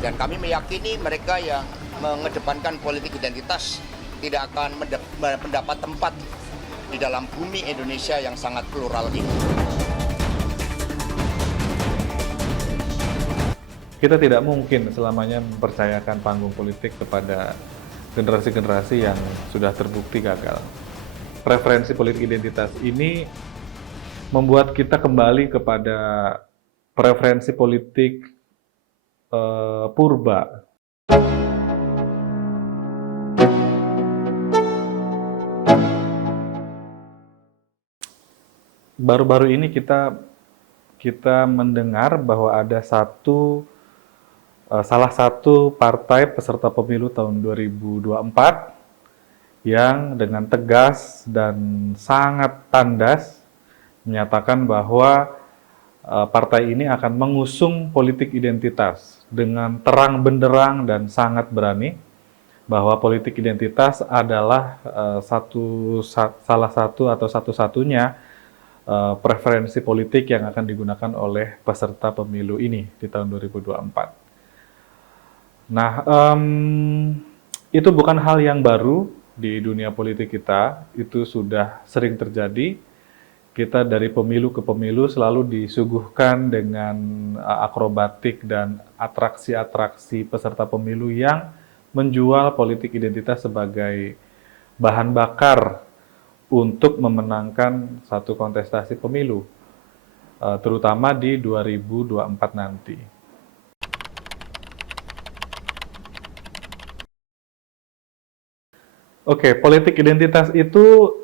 Dan kami meyakini mereka yang mengedepankan politik identitas tidak akan mendapat tempat di dalam bumi Indonesia yang sangat plural ini. Kita tidak mungkin selamanya mempercayakan panggung politik kepada generasi-generasi yang sudah terbukti gagal. Preferensi politik identitas ini membuat kita kembali kepada preferensi politik purba. Baru-baru ini kita mendengar bahwa ada salah satu partai peserta pemilu tahun 2024 yang dengan tegas dan sangat tandas menyatakan bahwa partai ini akan mengusung politik identitas dengan terang benderang dan sangat berani bahwa politik identitas adalah salah satu atau satu-satunya preferensi politik yang akan digunakan oleh peserta pemilu ini di tahun 2024. Nah, itu bukan hal yang baru di dunia politik kita, itu sudah sering terjadi. Kita dari pemilu ke pemilu selalu disuguhkan dengan akrobatik dan atraksi-atraksi peserta pemilu yang menjual politik identitas sebagai bahan bakar untuk memenangkan satu kontestasi pemilu, terutama di 2024 nanti. Oke, politik identitas itu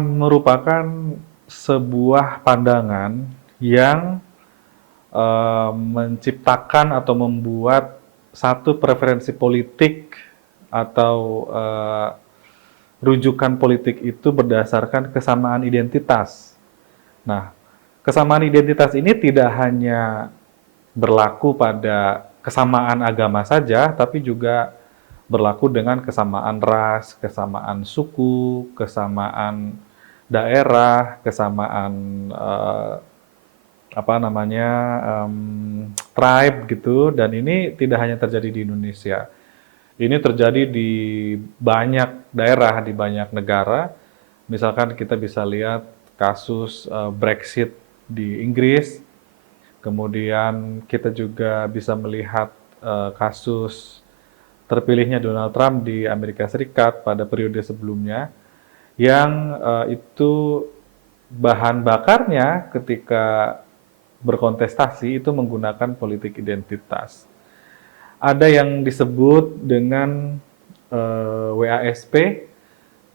merupakan sebuah pandangan yang menciptakan atau membuat satu preferensi politik atau rujukan politik itu berdasarkan kesamaan identitas. Nah, kesamaan identitas ini tidak hanya berlaku pada kesamaan agama saja, tapi juga berlaku dengan kesamaan ras, kesamaan suku, kesamaan daerah, kesamaan tribe gitu. Dan ini tidak hanya terjadi di Indonesia. Ini terjadi di banyak daerah, di banyak negara. Misalkan kita bisa lihat kasus Brexit di Inggris. Kemudian kita juga bisa melihat kasus terpilihnya Donald Trump di Amerika Serikat pada periode sebelumnya, yang itu bahan bakarnya ketika berkontestasi itu menggunakan politik identitas. Ada yang disebut dengan WASP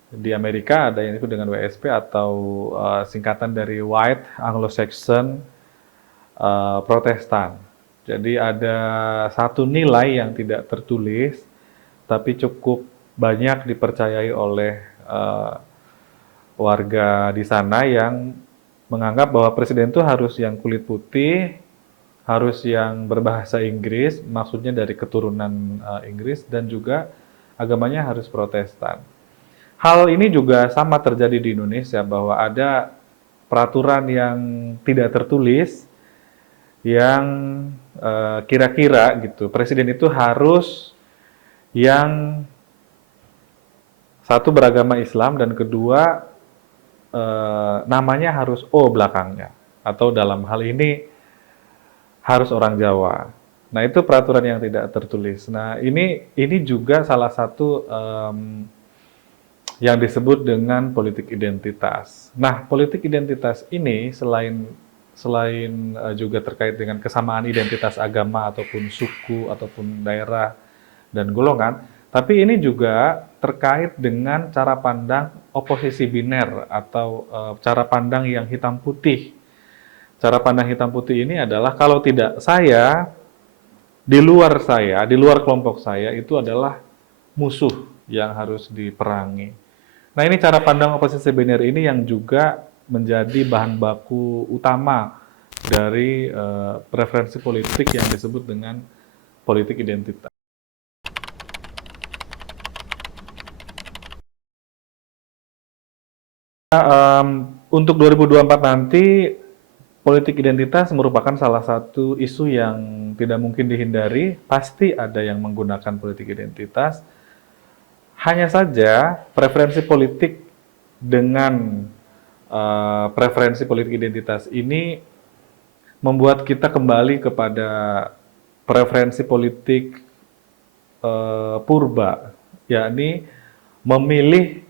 di Amerika, ada yang disebut dengan WSP atau singkatan dari White Anglo-Saxon Protestan. Jadi ada satu nilai yang tidak tertulis, tapi cukup banyak dipercayai oleh warga di sana yang menganggap bahwa presiden itu harus yang kulit putih, harus yang berbahasa Inggris, maksudnya dari keturunan Inggris, dan juga agamanya harus Protestan. Hal ini juga sama terjadi di Indonesia, bahwa ada peraturan yang tidak tertulis, yang kira-kira gitu, presiden itu harus yang satu beragama Islam dan kedua namanya harus O belakangnya, atau dalam hal ini harus orang Jawa. Nah, itu peraturan yang tidak tertulis. Nah, ini juga salah satu yang disebut dengan politik identitas. Nah, politik identitas ini selain juga terkait dengan kesamaan identitas agama ataupun suku ataupun daerah dan golongan, tapi ini juga terkait dengan cara pandang oposisi biner atau cara pandang yang hitam putih. Cara pandang hitam putih ini adalah kalau tidak saya, di luar kelompok saya itu adalah musuh yang harus diperangi. Nah, ini cara pandang oposisi biner ini yang juga menjadi bahan baku utama dari preferensi politik yang disebut dengan politik identitas. Untuk 2024 nanti politik identitas merupakan salah satu isu yang tidak mungkin dihindari. Pasti ada yang menggunakan politik identitas. Hanya saja preferensi politik dengan preferensi politik identitas ini membuat kita kembali kepada preferensi politik purba, yakni memilih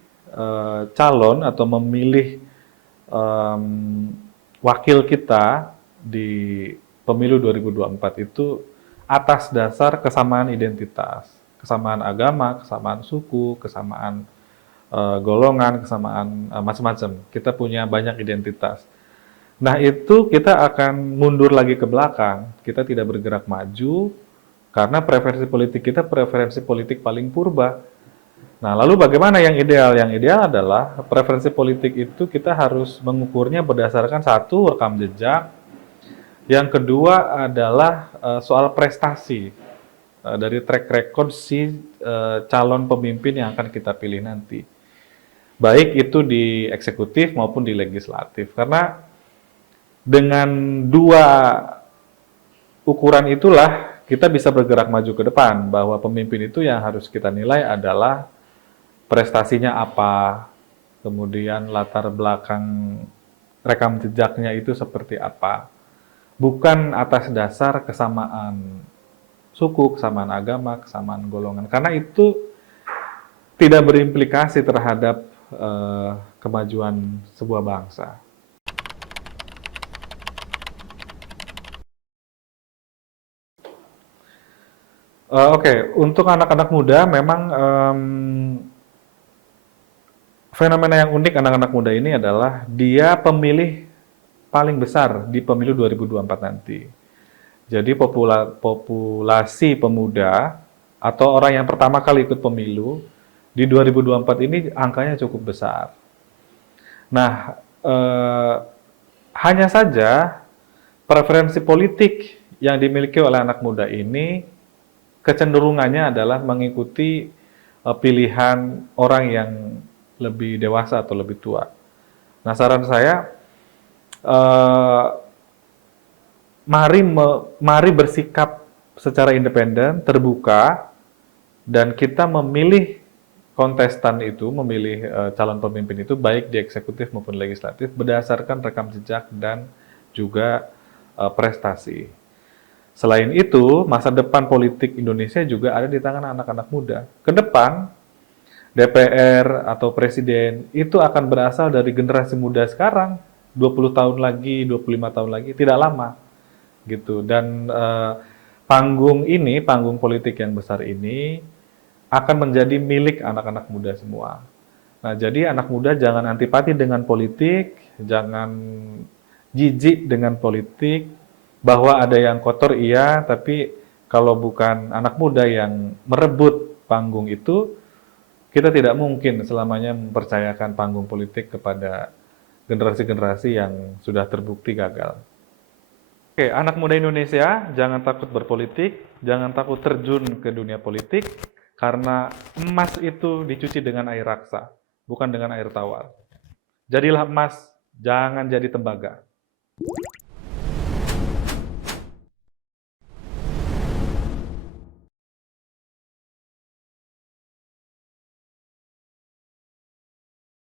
calon atau memilih wakil kita di pemilu 2024 itu atas dasar kesamaan identitas, kesamaan agama, kesamaan suku, kesamaan golongan, kesamaan macam-macam. Kita punya banyak identitas. Nah, itu kita akan mundur lagi ke belakang. Kita tidak bergerak maju karena preferensi politik kita preferensi politik paling purba. Nah, lalu bagaimana yang ideal? Yang ideal adalah preferensi politik itu kita harus mengukurnya berdasarkan satu, rekam jejak. Yang kedua adalah soal prestasi dari track record si calon pemimpin yang akan kita pilih nanti. Baik itu di eksekutif maupun di legislatif. Karena dengan dua ukuran itulah kita bisa bergerak maju ke depan, bahwa pemimpin itu yang harus kita nilai adalah prestasinya apa, kemudian latar belakang rekam jejaknya itu seperti apa. Bukan atas dasar kesamaan suku, kesamaan agama, kesamaan golongan. Karena itu tidak berimplikasi terhadap kemajuan sebuah bangsa. Oke, untuk anak-anak muda memang fenomena yang unik anak-anak muda ini adalah dia pemilih paling besar di pemilu 2024 nanti. Jadi populasi pemuda atau orang yang pertama kali ikut pemilu di 2024 ini angkanya cukup besar. Nah, hanya saja preferensi politik yang dimiliki oleh anak muda ini kecenderungannya adalah mengikuti pilihan orang yang lebih dewasa atau lebih tua. Nah, saran saya, mari bersikap secara independen, terbuka, dan kita memilih kontestan itu, memilih calon pemimpin itu, baik di eksekutif maupun legislatif, berdasarkan rekam jejak dan juga prestasi. Selain itu, masa depan politik Indonesia juga ada di tangan anak-anak muda. Ke depan, DPR atau presiden itu akan berasal dari generasi muda sekarang, 20 tahun lagi, 25 tahun lagi, tidak lama. Gitu. Dan panggung ini, panggung politik yang besar ini, akan menjadi milik anak-anak muda semua. Nah, jadi anak muda jangan antipati dengan politik, jangan jijik dengan politik, bahwa ada yang kotor iya, tapi kalau bukan anak muda yang merebut panggung itu, kita tidak mungkin selamanya mempercayakan panggung politik kepada generasi-generasi yang sudah terbukti gagal. Oke, anak muda Indonesia, jangan takut berpolitik, jangan takut terjun ke dunia politik, karena emas itu dicuci dengan air raksa, bukan dengan air tawar. Jadilah emas, jangan jadi tembaga.